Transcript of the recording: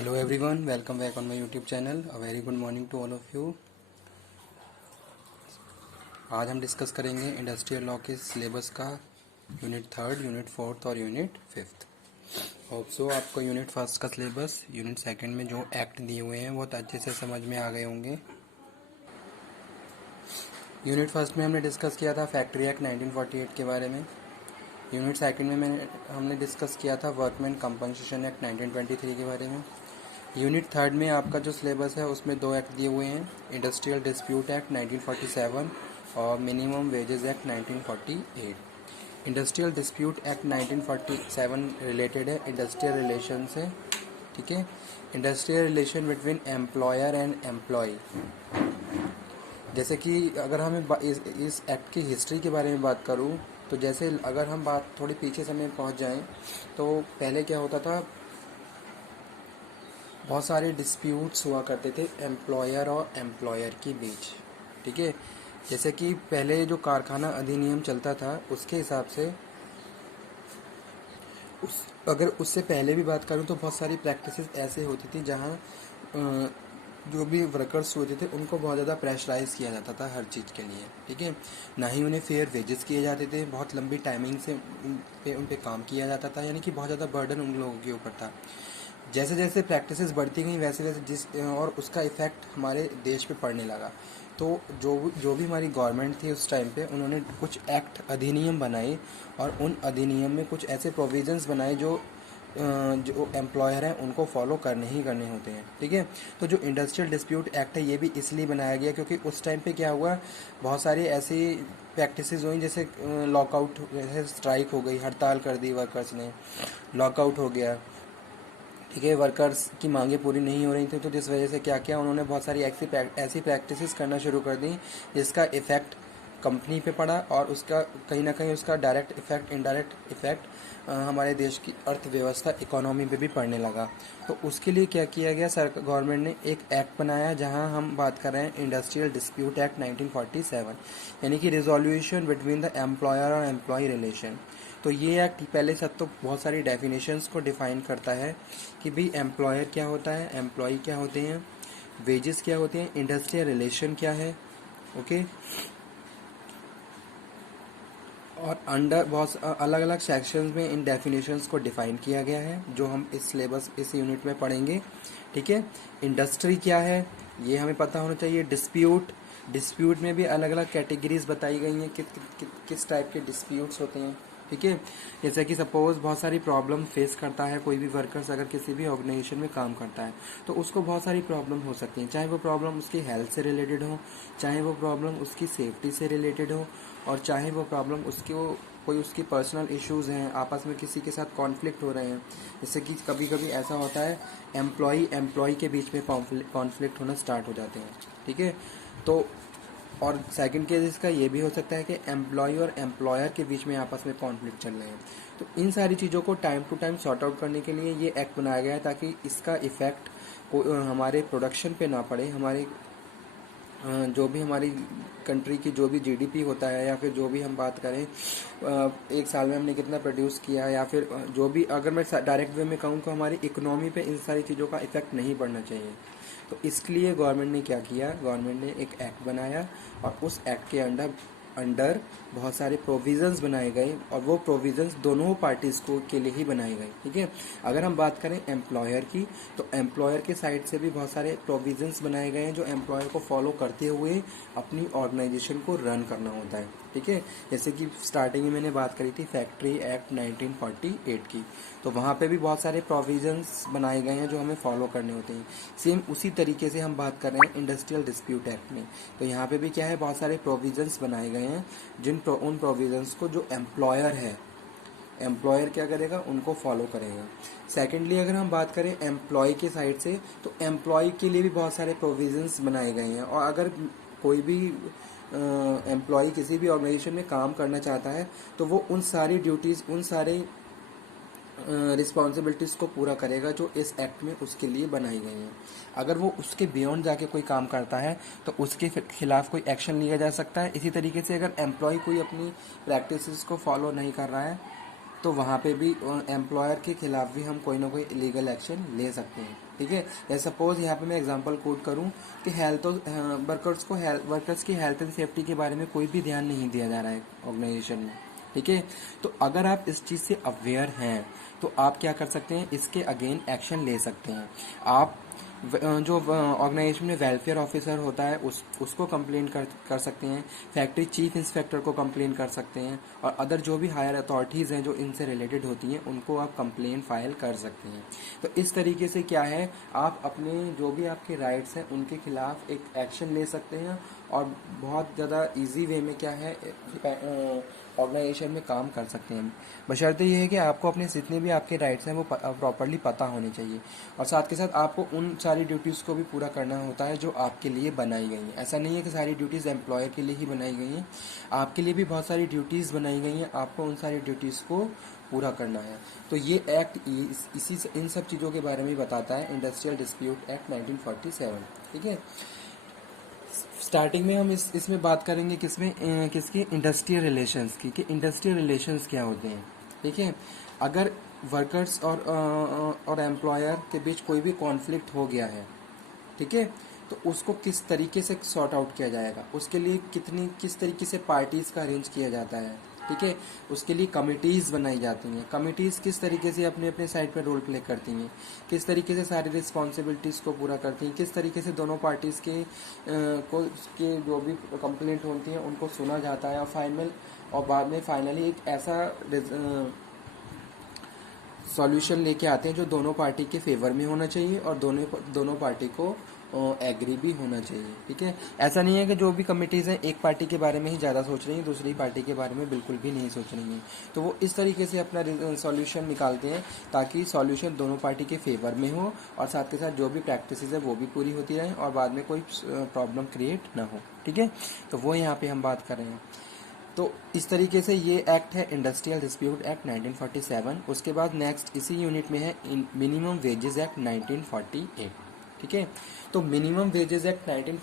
Hello everyone, welcome back on my YouTube channel. A very good morning to all of you. आज हम discuss करेंगे industrial law के syllabus का unit 3, unit 4 और unit 5। Hope so आपको unit 1 का syllabus, unit 2 में जो एक्ट दिए हुए हैं बहुत अच्छे से समझ में आ गए होंगे। यूनिट 1 में हमने डिस्कस किया था फैक्ट्री एक्ट 1948 के बारे में। यूनिट 2 में हमने डिस्कस किया था वर्कमैन कंपनसेशन एक्ट 1923 के बारे में। यूनिट 3 में आपका जो सिलेबस है उसमें 2 एक्ट दिए हुए हैं, इंडस्ट्रियल डिस्प्यूट एक्ट 1947 और minimum wages act 1948। Industrial dispute act 1947 related है इंडस्ट्रियल रिलेशन से, ठीक है। Industrial relation between employer and employ. जैसे कि अगर हमें इस एक्ट की हिस्ट्री के बारे में बात करूं तो जैसे अगर हम बात थोड़ी पीछे समय में पहुंच जाएं तो पहले क्या होता था, बहुत सारे डिस्प्यूट्स हुआ करते थे एम्प्लॉयर और एम्प्लॉयर के बीच, ठीक है। जैसे कि पहले जो कारखाना अधिनियम चलता था उसके हिसाब से अगर उससे पहले भी बात करूं तो बहुत सारी प्रैक्टिसेस ऐसे होती थी जहां जो भी वर्कर्स होते थे उनको बहुत ज़्यादा प्रेशराइज किया जाता था हर चीज़ के लिए, ठीक है। ना ही उन्हें फेयर वेजेस किए जाते थे, बहुत लंबी टाइमिंग से उन पे काम किया जाता था, यानी कि बहुत ज़्यादा बर्डन उन लोगों के ऊपर था। जैसे जैसे प्रैक्टिसेस बढ़ती गई वैसे वैसे और उसका इफ़ेक्ट हमारे देश पे पड़ने लगा। तो जो भी हमारी गवर्नमेंट थी उस टाइम पे उन्होंने कुछ एक्ट अधिनियम बनाए और उन अधिनियम में कुछ ऐसे प्रोविजंस बनाए जो एम्प्लॉयर हैं उनको फॉलो करने ही करने होते हैं, ठीक है। तो जो इंडस्ट्रियल डिस्प्यूट एक्ट है ये भी इसलिए बनाया गया क्योंकि उस टाइम पे क्या हुआ, बहुत सारी ऐसी प्रैक्टिसेस हुई जैसे लॉकआउट, जैसे स्ट्राइक हो गई, हड़ताल कर दी वर्कर्स ने, लॉकआउट हो गया, ठीक है। वर्कर्स की मांगे पूरी नहीं हो रही थी तो जिस वजह से क्या किया उन्होंने बहुत सारी ऐसी प्रैक्टिसेस करना शुरू कर दी जिसका इफ़ेक्ट कंपनी पे पड़ा और उसका कहीं ना कहीं उसका डायरेक्ट इफ़ेक्ट, इनडायरेक्ट इफ़ेक्ट हमारे देश की अर्थव्यवस्था, इकोनॉमी पे भी पड़ने लगा। तो उसके लिए क्या किया गया, सरकार गवर्नमेंट ने एक एक्ट बनाया जहां हम बात कर रहे हैं इंडस्ट्रियल डिस्प्यूट एक्ट 1947, यानी कि रिजोल्यूशन बिटवीन द एम्प्लॉयर और एम्प्लॉय रिलेशन। तो ये एक्ट पहले सब तो बहुत सारी डेफिनेशंस को डिफाइन करता है कि भाई एम्प्लॉयर क्या होता है, एम्प्लॉय क्या होते हैं, वेजेस क्या होते हैं, इंडस्ट्रियल रिलेशन क्या है, ओके। और अंडर बहुत अलग अलग सेक्शंस में इन डेफिनेशंस को डिफाइन किया गया है जो हम इस सिलेबस इस यूनिट में पढ़ेंगे, ठीक है। इंडस्ट्री क्या है ये हमें पता होना चाहिए। डिस्प्यूट में भी अलग अलग कैटेगरीज बताई गई हैं किस टाइप के डिस्प्यूट्स होते हैं, ठीक है। जैसे कि सपोज बहुत सारी प्रॉब्लम फेस करता है कोई भी वर्कर्स, अगर किसी भी ऑर्गेनाइजेशन में काम करता है तो उसको बहुत सारी प्रॉब्लम हो सकती हैं, चाहे वो प्रॉब्लम उसकी हेल्थ से रिलेटेड हो, चाहे वो प्रॉब्लम उसकी सेफ्टी से रिलेटेड हो, और चाहे वो प्रॉब्लम कोई उसकी पर्सनल इश्यूज़ हैं, आपस में किसी के साथ कॉन्फ्लिक्ट हो रहे हैं। जैसे कि कभी कभी ऐसा होता है एम्प्लॉय के बीच में कॉन्फ्लिक्ट होना स्टार्ट हो जाते हैं, ठीक है। तो और सेकंड केस इसका ये भी हो सकता है कि एम्प्लॉय और एम्प्लॉयर के बीच में आपस में कॉन्फ्लिक्ट चल रहे हैं। तो इन सारी चीज़ों को time to time sort out करने के लिए ये एक्ट बनाया गया है ताकि इसका इफेक्ट हमारे प्रोडक्शन पे ना पड़े, हमारे जो भी हमारी कंट्री की जो भी जीडीपी होता है या फिर जो भी हम बात करें एक साल में हमने कितना प्रोड्यूस किया है, या फिर जो भी अगर मैं डायरेक्ट वे में कहूँ तो हमारी इकोनॉमी पे इन सारी चीज़ों का इफेक्ट नहीं पड़ना चाहिए। तो इसलिए गवर्नमेंट ने क्या किया, गवर्नमेंट ने एक एक्ट बनाया और उस एक्ट के अंडर बहुत सारे प्रोविजंस बनाए गए और वो प्रोविजंस दोनों पार्टीज को के लिए ही बनाए गए, ठीक है। अगर हम बात करें एम्प्लॉयर की तो एम्प्लॉयर के साइड से भी बहुत सारे प्रोविजंस बनाए गए हैं जो एम्प्लॉयर को फॉलो करते हुए अपनी ऑर्गेनाइजेशन को रन करना होता है, ठीक है। जैसे कि स्टार्टिंग में मैंने बात करी थी फैक्ट्री एक्ट 1948 की, तो वहाँ पे भी बहुत सारे प्रोविजंस बनाए गए हैं जो हमें फॉलो करने होते हैं। सेम उसी तरीके से हम बात कर रहे हैं इंडस्ट्रियल डिस्प्यूट एक्ट में, तो यहाँ पे भी क्या है, बहुत सारे प्रोविजंस बनाए गए हैं उन प्रोविजंस को जो एम्प्लॉयर है, एम्प्लॉयर क्या करेगा, उनको फॉलो करेगा। सेकेंडली अगर हम बात करें एम्प्लॉय के साइड से तो एम्प्लॉय के लिए भी बहुत सारे प्रोविजंस बनाए गए हैं, और अगर कोई भी एम्प्लॉय किसी भी ऑर्गेनाइजेशन में काम करना चाहता है तो वो उन सारी ड्यूटीज़, उन सारे रिस्पॉन्सिबिलिटीज़ को पूरा करेगा जो इस एक्ट में उसके लिए बनाई गई हैं। अगर वो उसके बियॉन्ड जाके कोई काम करता है तो उसके खिलाफ कोई एक्शन लिया जा सकता है। इसी तरीके से अगर एम्प्लॉय कोई अपनी प्रैक्टिसेस को फॉलो नहीं कर रहा है तो वहाँ पे भी एम्प्लॉयर के खिलाफ भी हम कोई ना कोई इलीगल एक्शन ले सकते हैं। ठीक है, या सपोज यहाँ पे मैं एग्जांपल कोट करूँ कि वर्कर्स की हेल्थ एंड सेफ्टी के बारे में कोई भी ध्यान नहीं दिया जा रहा है ऑर्गेनाइजेशन में। ठीक है, तो अगर आप इस चीज़ से अवेयर हैं तो आप क्या कर सकते हैं, इसके अगेन एक्शन ले सकते हैं। आप जो ऑर्गेनाइजेशन में वेलफेयर ऑफिसर होता है उसको कंप्लेन कर सकते हैं, फैक्ट्री चीफ इंस्पेक्टर को कंप्लेन कर सकते हैं, और अदर जो भी हायर अथॉरिटीज़ हैं जो इनसे रिलेटेड होती हैं उनको आप कंप्लेन फाइल कर सकते हैं। तो इस तरीके से क्या है, आप अपने जो भी आपके राइट्स हैं उनके खिलाफ एक एक्शन ले सकते हैं, और बहुत ज़्यादा इजी वे में क्या है ऑर्गेनाइजेशन में काम कर सकते हैं। बशर्ते ये है कि आपको अपने जितने भी आपके राइट्स हैं वो प्रॉपरली पता होने चाहिए, और साथ के साथ आपको उन सारी ड्यूटीज़ को भी पूरा करना होता है जो आपके लिए बनाई गई हैं। ऐसा नहीं है कि सारी ड्यूटीज़ एम्प्लॉयर के लिए ही बनाई गई हैं, आपके लिए भी बहुत सारी ड्यूटीज़ बनाई गई हैं, आपको उन सारी ड्यूटीज़ को पूरा करना है। तो ये एक्ट इसी इन सब चीज़ों के बारे में बताता है, इंडस्ट्रियल डिस्प्यूट एक्ट 1947। ठीक है, स्टार्टिंग में हम इसमें बात करेंगे किसकी, इंडस्ट्रियल रिलेशंस की, कि इंडस्ट्रियल रिलेशंस क्या होते हैं। ठीक है, अगर वर्कर्स और एम्प्लॉयर के बीच कोई भी कॉन्फ्लिक्ट हो गया है, ठीक है, तो उसको किस तरीके से सॉर्ट आउट किया जाएगा, उसके लिए किस तरीके से पार्टीज़ का अरेंज किया जाता है। ठीक है, उसके लिए कमिटीज़ बनाई जाती हैं। कमिटीज़ किस तरीके से अपने अपने साइड पर रोल प्ले करती हैं, किस तरीके से सारी रिस्पॉन्सिबिलिटीज़ को पूरा करती हैं, किस तरीके से दोनों पार्टीज़ के जो भी कंप्लेंट होती हैं उनको सुना जाता है, और बाद में फाइनली एक ऐसा सॉल्यूशन लेके आते हैं जो दोनों पार्टी के फेवर में होना चाहिए और दोनों पार्टी को एग्री भी होना चाहिए। ठीक है, ऐसा नहीं है कि जो भी कमिटीज़ हैं एक पार्टी के बारे में ही ज़्यादा सोच रही हैं, दूसरी पार्टी के बारे में बिल्कुल भी नहीं सोच रही हैं। तो वो इस तरीके से अपना सॉल्यूशन निकालते हैं ताकि सॉल्यूशन दोनों पार्टी के फेवर में हो, और साथ के साथ जो भी प्रैक्टिसेस है वो भी पूरी होती रहें और बाद में कोई प्रॉब्लम क्रिएट ना हो। ठीक है, तो वो यहाँ पर हम बात कर रहे हैं। तो इस तरीके से ये एक्ट है इंडस्ट्रियल डिस्प्यूट एक्ट 1947। उसके बाद नेक्स्ट इसी यूनिट में है मिनिमम वेजेस एक्ट 1948। ठीक है, तो मिनिमम वेजेस एक्ट 19